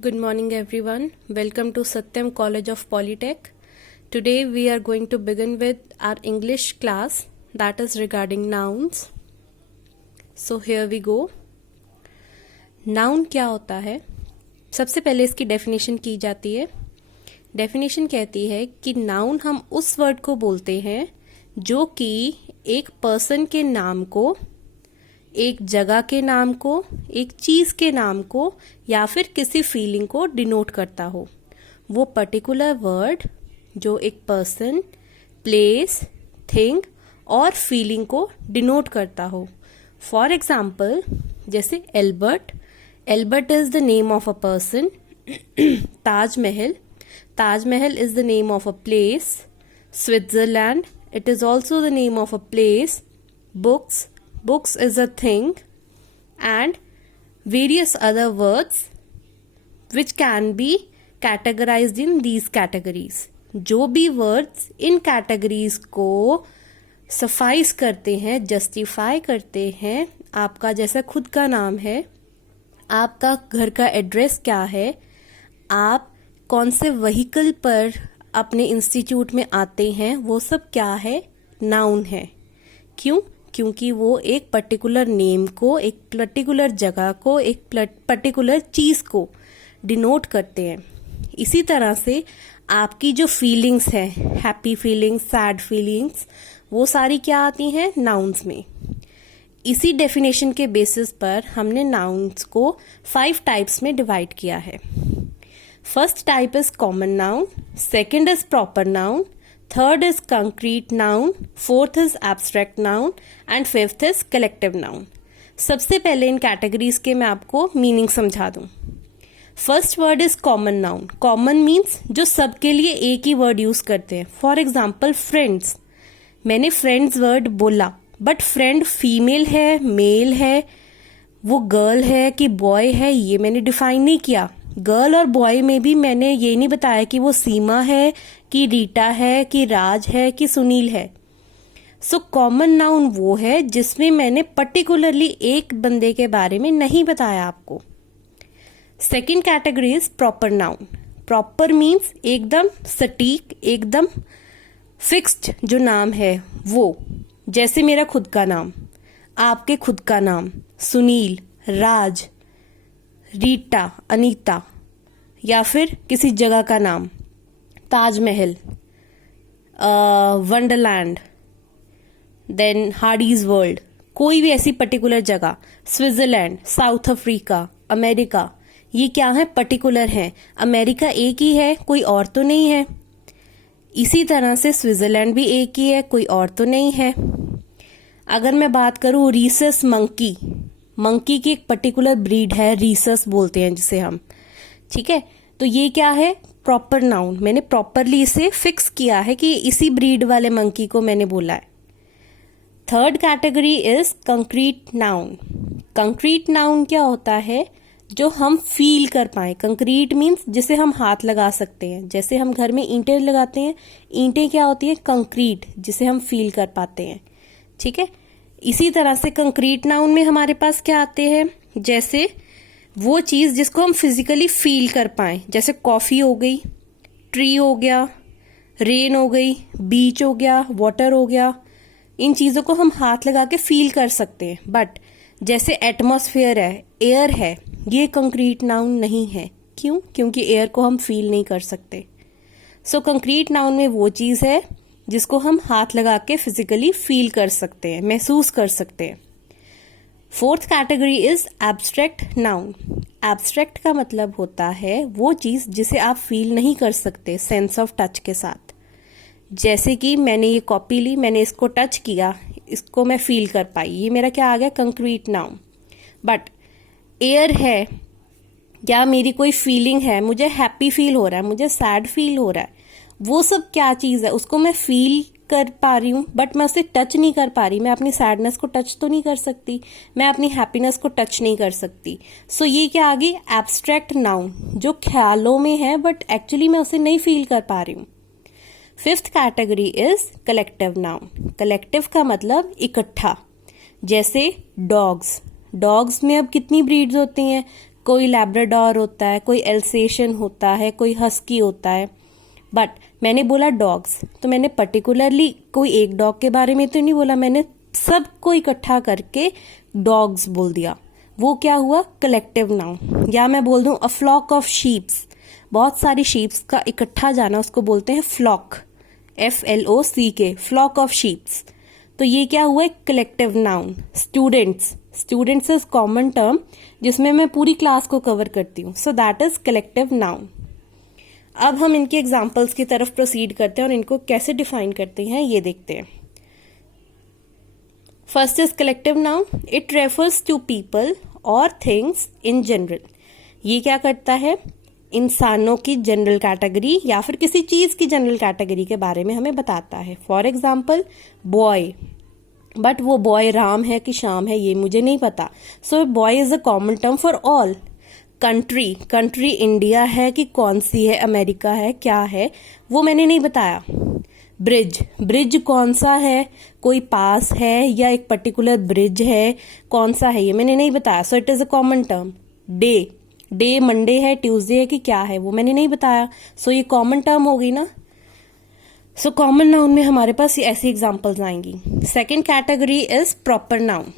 Good morning everyone. Welcome to Satyam College of Polytech. Today we are going to begin with our English class that is regarding nouns. So here we go. Noun क्या होता है? सबसे पहले इसकी definition की जाती है. Definition कहती है कि नाउन हम उस वर्ड को बोलते हैं जो कि एक पर्सन के नाम को, एक जगह के नाम को, एक चीज़ के नाम को या फिर किसी फीलिंग को डिनोट करता हो. वो पर्टिकुलर वर्ड जो एक पर्सन, प्लेस, थिंग और फीलिंग को डिनोट करता हो. फॉर एग्जाम्पल जैसे Albert. Albert is the name of a person. Taj Mahal. Taj Mahal is the name of a place. Switzerland. It is also the name of a place. Books. Books is a thing, and various other words which can be categorized in these categories. जो भी words इन categories को suffice करते हैं, justify करते हैं. आपका जैसा खुद का नाम है, आपका घर का एड्रेस क्या है, आप कौन से व्हीकल पर अपने इंस्टीट्यूट में आते हैं, वो सब क्या है, नाउन है. क्यों? क्योंकि वो एक पर्टिकुलर नेम को, एक पर्टिकुलर जगह को, एक पर्टिकुलर चीज़ को डिनोट करते हैं. इसी तरह से आपकी जो फीलिंग्स हैं, हैप्पी फीलिंग्स, सैड फीलिंग्स, वो सारी क्या आती हैं, नाउन्स में. इसी डेफिनेशन के बेसिस पर हमने नाउन्स को 5 टाइप्स में डिवाइड किया है. First type is common noun, second is proper noun, third is concrete noun, fourth is abstract noun and fifth is collective noun. सबसे पहले इन कैटेगरीज के मैं आपको मीनिंग समझा दूं. First word is common noun. Common means जो सबके लिए एक ही वर्ड यूज करते हैं. For example friends. मैंने फ्रेंड्स वर्ड बोला, बट फ्रेंड फीमेल है, मेल है, वो गर्ल है कि बॉय है, ये मैंने डिफाइन नहीं किया. गर्ल और बॉय में भी मैंने ये नहीं बताया कि वो सीमा है कि रीटा है कि राज है कि सुनील है. सो कॉमन नाउन वो है जिसमें मैंने पर्टिकुलरली एक बंदे के बारे में नहीं बताया आपको. Second category is proper noun. Proper means एकदम सटीक, एकदम फिक्स्ड जो नाम है वो. जैसे मेरा खुद का नाम, आपके खुद का नाम, सुनील, राज, रीटा, अनीता, या फिर किसी जगह का नाम, Taj Mahal, Wonderland, then Hardy's World, कोई भी ऐसी पर्टिकुलर जगह, स्विट्जरलैंड, साउथ अफ्रीका, अमेरिका, ये क्या है, पर्टिकुलर है. अमेरिका एक ही है, कोई और तो नहीं है. इसी तरह से स्विट्जरलैंड भी एक ही है, कोई और तो नहीं है. अगर मैं बात करूं रीसस मंकी, मंकी की एक पर्टिकुलर ब्रीड है, रीसस बोलते हैं जिसे हम, ठीक है. तो ये क्या है, प्रॉपर नाउन. मैंने प्रॉपरली इसे फिक्स किया है कि इसी ब्रीड वाले मंकी को मैंने बोला है. Third category is concrete noun. Concrete noun क्या होता है, जो हम फील कर पाए. कंक्रीट मीन्स जिसे हम हाथ लगा सकते हैं. जैसे हम घर में ईंटें लगाते हैं, ईंटें क्या होती है, कंक्रीट, जिसे हम फील कर पाते हैं, ठीक है. इसी तरह से कंक्रीट नाउन में हमारे पास क्या आते हैं, जैसे वो चीज़ जिसको हम फिजिकली फील कर पाए. जैसे कॉफ़ी हो गई, ट्री हो गया, रेन हो गई, बीच हो गया, वाटर हो गया. इन चीज़ों को हम हाथ लगा के फील कर सकते हैं. बट जैसे एटमॉस्फेयर है, एयर है, ये कंक्रीट नाउन नहीं है. क्यों? क्योंकि एयर को हम फील नहीं कर सकते. सो कंक्रीट नाउन में वो चीज़ है जिसको हम हाथ लगा के फिजिकली फील कर सकते हैं, महसूस कर सकते हैं. Fourth category is abstract noun. Abstract का मतलब होता है वो चीज़ जिसे आप फील नहीं कर सकते सेंस ऑफ टच के साथ. जैसे कि मैंने ये कॉपी ली, मैंने इसको टच किया, इसको मैं फील कर पाई, ये मेरा क्या आ गया, कंक्रीट नाउन. बट एयर है या मेरी कोई फीलिंग है, मुझे हैप्पी फील हो रहा है, मुझे सैड फील हो रहा है, वो सब क्या चीज़ है, उसको मैं फील कर पा रही हूँ बट मैं उसे टच नहीं कर पा रही. मैं अपनी सैडनेस को टच तो नहीं कर सकती, मैं अपनी हैप्पीनेस को टच नहीं कर सकती. सो ये क्या आ गई, एब्स्ट्रैक्ट नाउन, जो ख्यालों में है बट एक्चुअली मैं उसे नहीं फील कर पा रही हूँ. Fifth category is collective noun. Collective का मतलब इकट्ठा. जैसे डॉग्स. डॉग्स में अब कितनी ब्रीड्स होती हैं, कोई लैब्राडोर होता है, कोई एल्सेशियन होता है, कोई हस्की होता है। बट मैंने बोला डॉग्स, तो मैंने पर्टिकुलरली कोई एक डॉग के बारे में तो नहीं बोला, मैंने सबको इकट्ठा करके डॉग्स बोल दिया। वो क्या हुआ? Collective noun. या मैं बोल दूं अ फ्लॉक ऑफ शीप्स, बहुत सारी शीप्स का इकट्ठा जाना, उसको बोलते हैं flock, FLOCK, flock of sheeps. तो ये क्या हुआ? एक collective noun. Students, students is common term जिसमें मैं पूरी क्लास को कवर करती हूँ, so that is collective noun. अब हम इनके एग्जाम्पल्स की तरफ प्रोसीड करते हैं और इनको कैसे डिफाइन करते हैं ये देखते हैं। First is collective noun, it refers to people और थिंग्स इन जनरल। ये क्या करता है? इंसानों की जनरल कैटेगरी या फिर किसी चीज की जनरल कैटेगरी के बारे में हमें बताता है। फॉर एग्जाम्पल बॉय, बट वो बॉय राम है कि श्याम है ये मुझे नहीं पता, सो boy is a common term for all. Country, country India है कि कौन सी है, अमेरिका है, क्या है, वो मैंने नहीं बताया। ब्रिज, ब्रिज कौन सा है, कोई पास है या एक पर्टिकुलर ब्रिज है, कौन सा है ये मैंने नहीं बताया, so it is a common term. Day, day Monday है, ट्यूसडे है कि क्या है वो मैंने नहीं बताया, सो ये कॉमन टर्म हो गई ना। सो कॉमन नाउन में हमारे पास ये ऐसी एग्जांपल्स आएंगी। Second category is proper noun.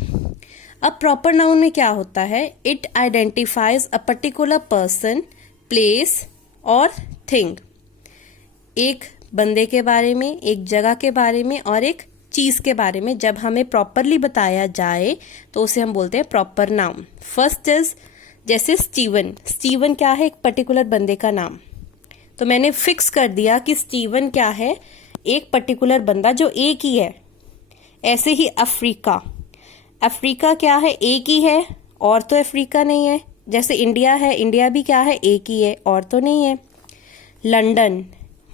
अब प्रॉपर नाउन में क्या होता है? It identifies a particular person, place और थिंग। एक बंदे के बारे में, एक जगह के बारे में और एक चीज के बारे में जब हमें प्रॉपरली बताया जाए तो उसे हम बोलते हैं प्रॉपर नाउन। फर्स्ट इज जैसे स्टीवन, स्टीवन क्या है? एक पर्टिकुलर बंदे का नाम। तो मैंने फिक्स कर दिया कि स्टीवन क्या है? एक पर्टिकुलर बंदा जो एक ही है। ऐसे ही अफ्रीका, अफ्रीका क्या है? एक ही है और तो अफ्रीका नहीं है। जैसे इंडिया है, इंडिया भी क्या है? एक ही है और तो नहीं है। लंदन,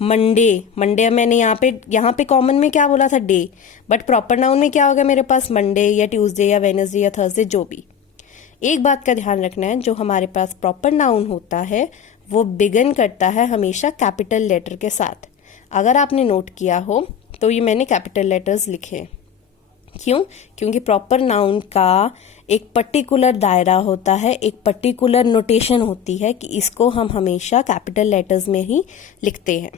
मंडे, मंडे मैंने यहाँ पे कॉमन में क्या बोला था? डे, बट प्रॉपर नाउन में क्या होगा मेरे पास? मंडे या ट्यूसडे या वेडनेसडे या थर्सडे, जो भी। एक बात का ध्यान रखना है, जो हमारे पास प्रॉपर नाउन होता है वो बिगिन करता है हमेशा कैपिटल लेटर के साथ। अगर आपने नोट किया हो तो ये मैंने कैपिटल लेटर्स लिखे। क्यों? क्योंकि प्रॉपर नाउन का एक पर्टिकुलर दायरा होता है, एक पर्टिकुलर नोटेशन होती है कि इसको हम हमेशा कैपिटल लेटर्स में ही लिखते हैं।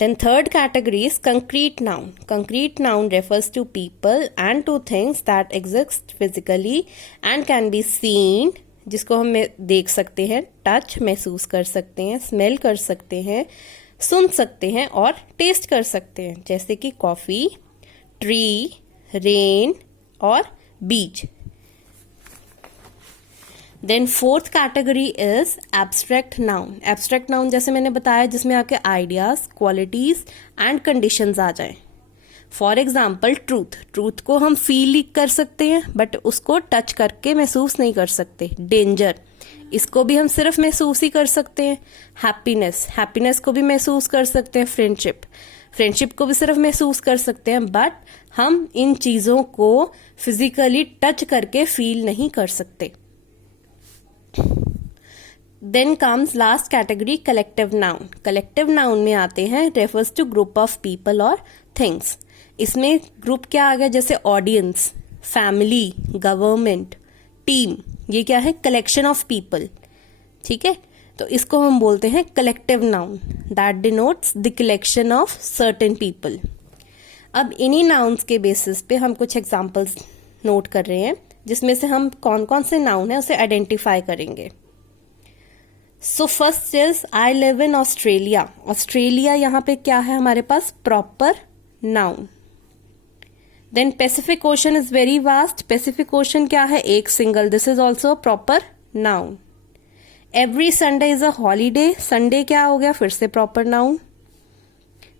Then third category is concrete noun. Concrete noun refers to people and to things that exist physically and can be seen, जिसको हम देख सकते हैं, टच महसूस कर सकते हैं, स्मेल कर सकते हैं, सुन सकते हैं और टेस्ट कर सकते हैं, जैसे कि कॉफी, ट्री, रेन और beach. Then fourth category is abstract noun. Abstract noun जैसे मैंने बताया जिसमें आपके आइडियाज, क्वालिटीज एंड कंडीशंस आ जाएं। फॉर एग्जाम्पल ट्रूथ, ट्रूथ को हम फील कर सकते हैं बट उसको टच करके महसूस नहीं कर सकते। डेंजर, इसको भी हम सिर्फ महसूस ही कर सकते हैं। हैप्पीनेस, हैप्पीनेस को भी महसूस कर सकते हैं। फ्रेंडशिप, फ्रेंडशिप को भी सिर्फ महसूस कर सकते हैं, बट हम इन चीजों को फिजिकली टच करके फील नहीं कर सकते। Then comes last category collective noun. Collective noun में आते हैं refers to group of people और थिंग्स। इसमें ग्रुप क्या आ गया? जैसे ऑडियंस, फैमिली, गवर्नमेंट, टीम। ये क्या है? Collection of people. ठीक है, तो इसको हम बोलते हैं collective noun, that denotes the collection of certain people. अब इन्हीं नाउन्स के बेसिस पे हम कुछ एग्जाम्पल्स नोट कर रहे हैं जिसमें से हम कौन कौन से नाउन है उसे आइडेंटिफाई करेंगे। So first is I live in Australia. Australia यहाँ पे क्या है हमारे पास? Proper noun. Then Pacific Ocean is very vast. Pacific Ocean क्या है? एक single, this is also proper noun. Every Sunday is a holiday. Sunday क्या हो गया? फिर से proper noun.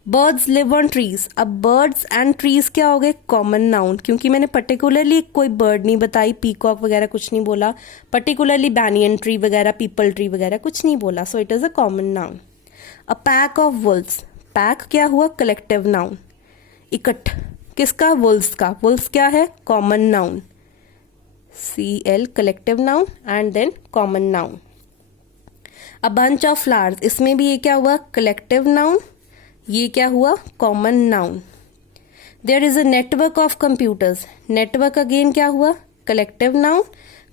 Birds live on trees. अब बर्ड्स एंड ट्रीज क्या हो गए? कॉमन नाउन, क्योंकि मैंने पर्टिकुलरली कोई बर्ड नहीं बताई, पीकॉक वगैरह कुछ नहीं बोला, पर्टिकुलरली बैनियन ट्री वगैरह, पीपल ट्री वगैरह कुछ नहीं बोला, so it is a common noun. A pack of Wolves. Pack क्या हुआ? Collective noun. इकट्ठ, किसका? वुल्व्स का। वुल्व्स क्या है? Common noun. CL collective noun and then common noun. A bunch of flowers, इसमें भी ये क्या हुआ? Collective noun. ये क्या हुआ? Common noun. There is a network of computers. Network again क्या हुआ? Collective noun.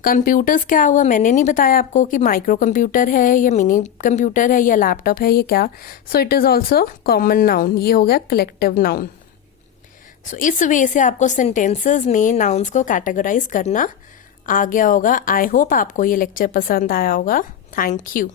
कंप्यूटर्स क्या हुआ, मैंने नहीं बताया आपको कि माइक्रो कंप्यूटर है या मिनी कंप्यूटर है या लैपटॉप है, ये क्या। So it is also common noun, ये हो गया कलेक्टिव नाउन। सो इस वे से आपको सेंटेंसेस में नाउन्स को कैटेगराइज करना आ गया होगा। आई होप आपको ये लेक्चर पसंद आया होगा। Thank you.